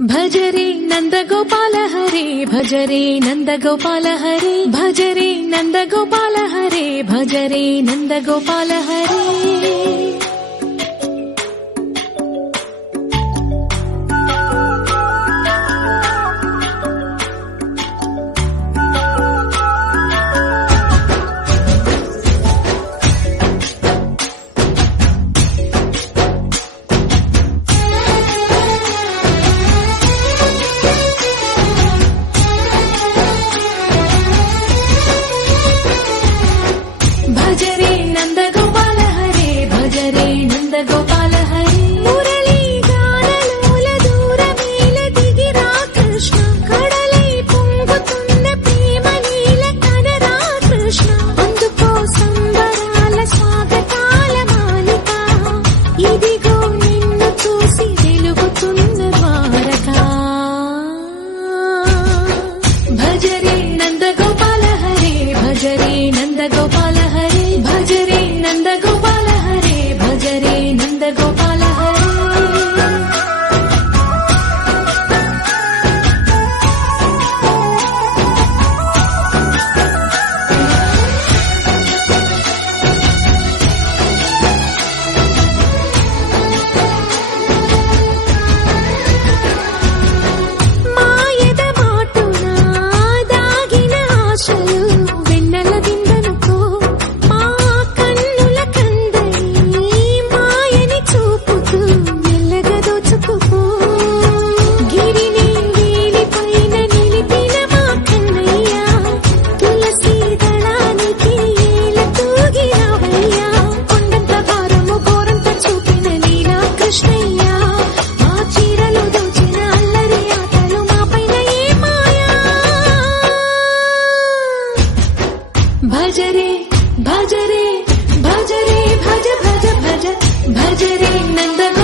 भजरे Nand Gopal Hare भजरे Nand Gopal Hare भजरे Nand Gopal Hare भजरे Nand Gopal Hare. ഭജരേ നന്ദഗോപാല Hare ഭജരേ Nanda 我们的。